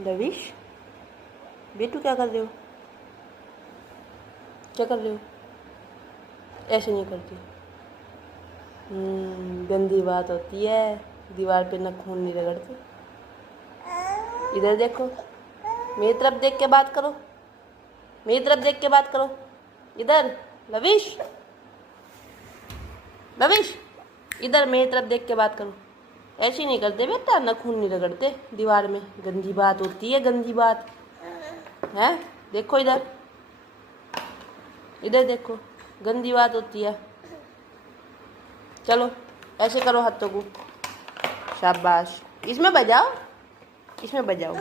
Lavish, बेटू क्या कर रहे हो? क्या कर रहे हो? ऐसे नहीं करती। गंदी बात होती है। दीवार पे नाखून नहीं रगड़ते। इधर देखो, मेरी तरफ देख के बात करो। मेरी तरफ देख के बात करो। इधर लविश, लविश, इधर मेरी तरफ देख के बात करो। ऐसे नहीं करते बेटा, नाखून नहीं रगड़ते दीवार में। गंदी बात होती है, गंदी बात है। देखो इधर, इधर देखो, गंदी बात होती है। चलो ऐसे करो हाथों को। शाबाश, इसमें बजाओ, इसमें बजाओ।